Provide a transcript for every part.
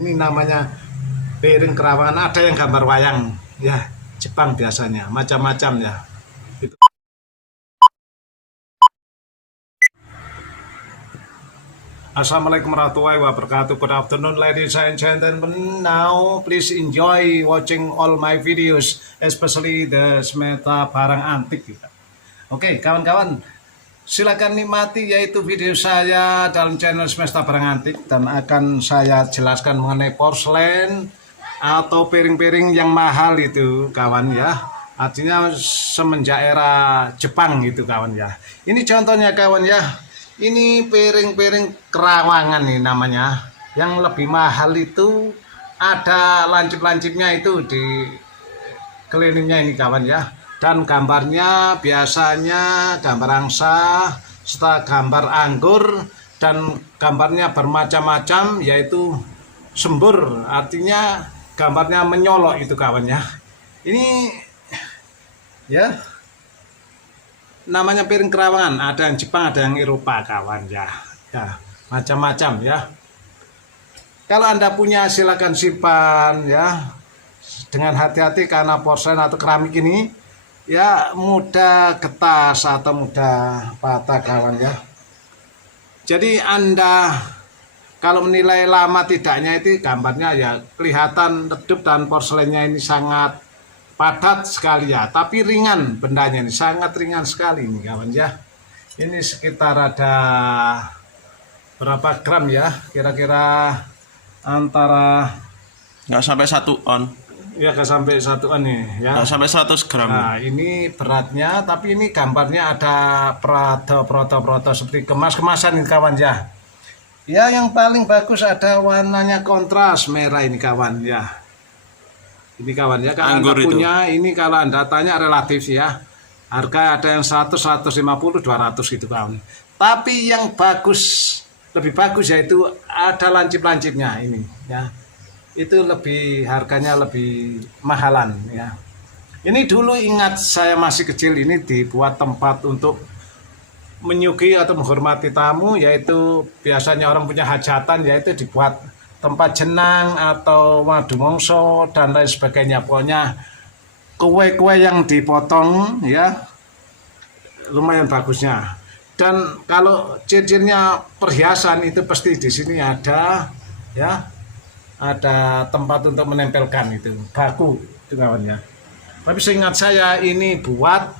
Ini namanya piring Krawangan, ada yang gambar wayang ya, Jepang biasanya, macam-macam ya. Gitu. Assalamualaikum warahmatullahi wabarakatuh. Good afternoon ladies and gentlemen. Now please enjoy watching all my videos, especially the Semesta Barang Antik. Oke, kawan-kawan, silakan nikmati yaitu video saya dalam channel Semesta Barang Antik, dan akan saya jelaskan mengenai porselen atau piring-piring yang mahal itu kawan ya. Artinya semenjak era Jepang itu kawan ya. Ini contohnya kawan ya. Ini piring-piring Krawangan nih namanya. Yang lebih mahal itu ada lancip-lancipnya itu di kelilingnya ini kawan ya. Dan gambarnya biasanya gambar angsa, serta gambar anggur, dan gambarnya bermacam-macam yaitu sembur, artinya gambarnya menyolok itu kawan ya. Ini ya namanya piring Krawangan, ada yang Jepang, ada yang Eropa kawan ya. Ya, macam-macam ya. Kalau Anda punya silakan simpan ya dengan hati-hati, karena porselen atau keramik ini ya mudah getas atau mudah patah kawan ya. Jadi Anda kalau menilai lama tidaknya itu gambarnya ya kelihatan redup, dan porselennya ini sangat padat sekali ya, tapi ringan bendanya ini, sangat ringan sekali ini kawan ya. Ini sekitar ada berapa gram ya, kira-kira antara nggak sampai 1 on. Ya, nggak sampai 1 on nih ya. Nggak sampai 100 gram. Nah, ini beratnya, tapi ini gambarnya ada proto seperti kemas-kemasan ini kawan ya. Ya, yang paling bagus ada warnanya kontras merah ini kawan ya. Ini kawan ya, kalau Anda punya ini, kalau Anda tanya relatif ya. Harga ada yang 100, 150, 200 gitu kawan. Tapi yang bagus, lebih bagus yaitu ada lancip-lancipnya ini ya. Itu lebih harganya lebih mahalan ya. Ini dulu ingat saya masih kecil ini dibuat tempat untuk menyuguhi atau menghormati tamu, yaitu biasanya orang punya hajatan, yaitu dibuat tempat jenang atau madu mongso dan lain sebagainya. Pokoknya kue-kue yang dipotong ya lumayan bagusnya. Dan kalau ciri-cirinya perhiasan itu pasti di sini ada ya, ada tempat untuk menempelkan itu baku itu kawan ya. Tapi seingat saya ini buat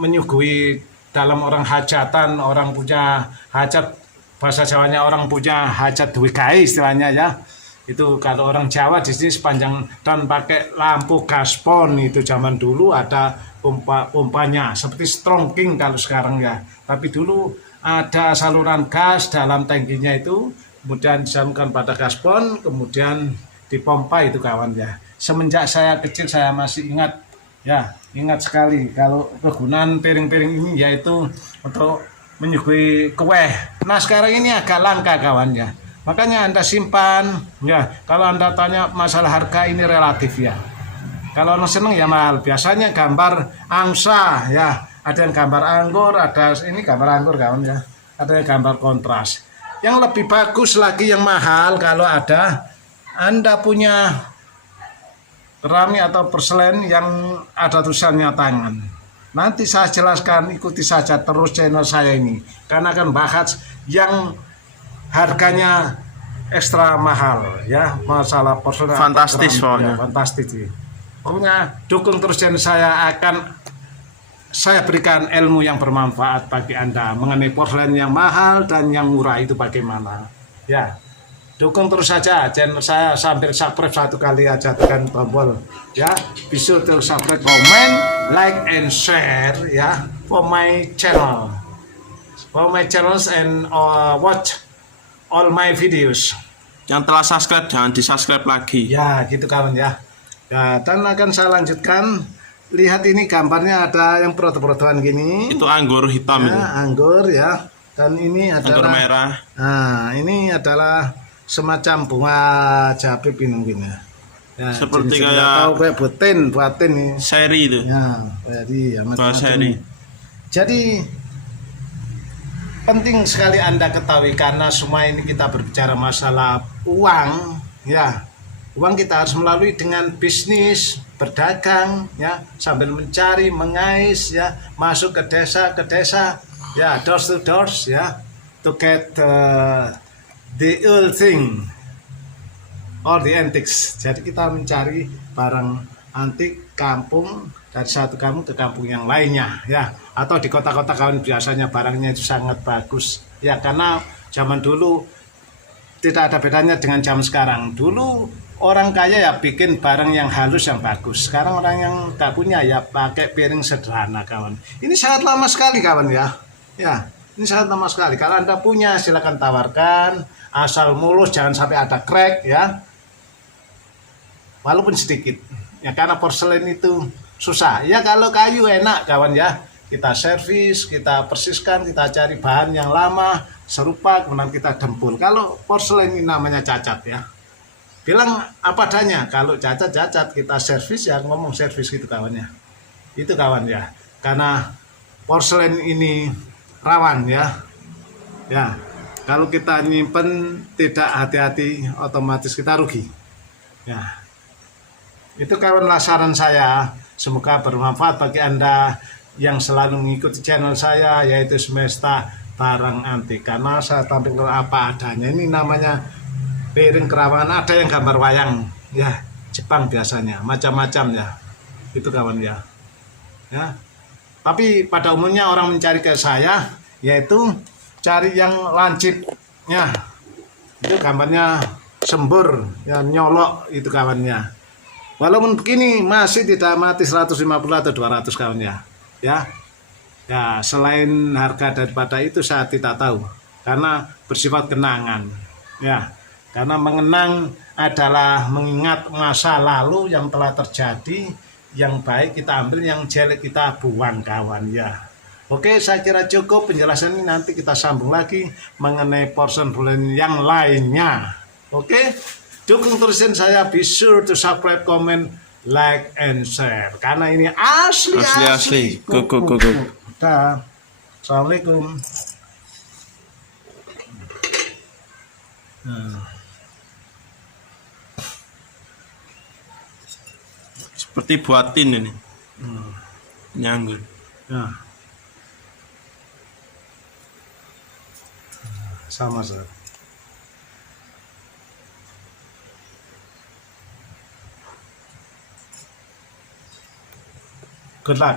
menyuguhi dalam orang hajatan, orang punya hajat, bahasa Jawanya orang punya hajat duwe gawe istilahnya ya. Itu kalau orang Jawa di sini sepanjang, dan pakai lampu gaspon itu zaman dulu, ada pompanya seperti strongking kalau sekarang ya. Tapi dulu ada saluran gas dalam tangkinya itu, kemudian disambungkan pada gaspon, kemudian dipompa itu kawan ya. Semenjak saya kecil saya masih ingat ya, ingat sekali kalau kegunaan piring-piring ini yaitu untuk menyuguhi kue. Nah, sekarang ini agak langka kawan ya. Makanya Anda simpan ya. Kalau Anda tanya masalah harga, ini relatif ya. Kalau orang seneng ya mahal. Biasanya gambar angsa ya, ada yang gambar anggur, ada ini gambar anggur kawan ya. Ada yang gambar kontras. Yang lebih bagus lagi yang mahal, kalau ada Anda punya keramik atau porselen yang ada tulisannya tangan. Nanti saya jelaskan, ikuti saja terus channel saya ini, karena akan bahas yang harganya ekstra mahal ya, masalah porselen fantastis soalnya. Ya, fantastis sih. Pokoknya dukung terus channel saya, akan saya berikan ilmu yang bermanfaat bagi Anda mengenai porselen yang mahal dan yang murah itu bagaimana ya. Dukung terus saja channel saya sambil subscribe satu kali aja, tekan tombol ya. Bisa untuk subscribe, comment, like and share ya for my channel, and watch all my videos. Yang telah subscribe jangan di-subscribe lagi. Ya, gitu kawan ya. Ya, dan akan saya lanjutkan. Lihat ini gambarnya ada yang proto-protoan gini. Itu anggur hitam ya, itu. Anggur ya. Dan ini adalah anggur merah. Nah, ini adalah semacam bunga jabib ini mungkin ya. Ya, seperti kayak buatin nih. Seri itu. Ya, jadi ya, seri. Jadi penting sekali Anda ketahui karena semua ini kita berbicara masalah uang, ya. Uang kita harus melalui dengan bisnis, berdagang, ya, sambil mencari, mengais, ya, masuk ke desa, ya, doors to doors, ya, to get the old thing or the antiques. Jadi kita mencari barang antik kampung dari satu kampung ke kampung yang lainnya, ya. Atau di kota-kota kawan biasanya barangnya itu sangat bagus, ya, karena zaman dulu tidak ada bedanya dengan zaman sekarang. Dulu orang kaya ya bikin barang yang halus yang bagus. Sekarang orang yang tak punya ya pakai piring sederhana kawan. Ini sangat lama sekali kawan ya. Ya, ini sangat lama sekali. Kalau Anda punya silakan tawarkan, asal mulus jangan sampai ada crack ya. Walaupun sedikit. Ya karena porselen itu susah. Ya kalau kayu enak kawan ya. Kita servis, kita persiskan, kita cari bahan yang lama, serupa, kemudian kita dempul. Kalau porselen ini namanya cacat ya. Bilang apa adanya, kalau cacat, kita servis ya ngomong servis gitu kawannya. Itu kawan ya. Karena porselen ini rawan ya. Ya, kalau kita nyimpen tidak hati-hati otomatis kita rugi. Ya. Itu kawanlah saran saya. Semoga bermanfaat bagi Anda yang selalu mengikuti channel saya yaitu Semesta Barang Antik karena saya tampilkan apa adanya. Ini namanya piring Krawangan, ada yang gambar wayang ya, Jepang biasanya macam-macam ya, itu kawan ya. Ya, tapi pada umumnya orang mencari ke saya yaitu cari yang lancip ya, itu gambarnya sembur ya, nyolok itu kawannya. Walaupun begini masih tidak mati 150 atau 200 kawan ya. Ya, ya selain harga daripada itu saya tidak tahu karena bersifat kenangan ya, karena mengenang adalah mengingat masa lalu yang telah terjadi, yang baik kita ambil, yang jelek kita buang kawan ya. Oke, saya kira cukup penjelasan ini, nanti kita sambung lagi mengenai portion bulan yang lainnya. Oke, dukung terusin saya, be sure to subscribe, comment, like and share karena ini asli. Kuku. Dah. Assalamualaikum. Seperti buatin ini. Nyanggur. Ya. Sama saja. Good luck.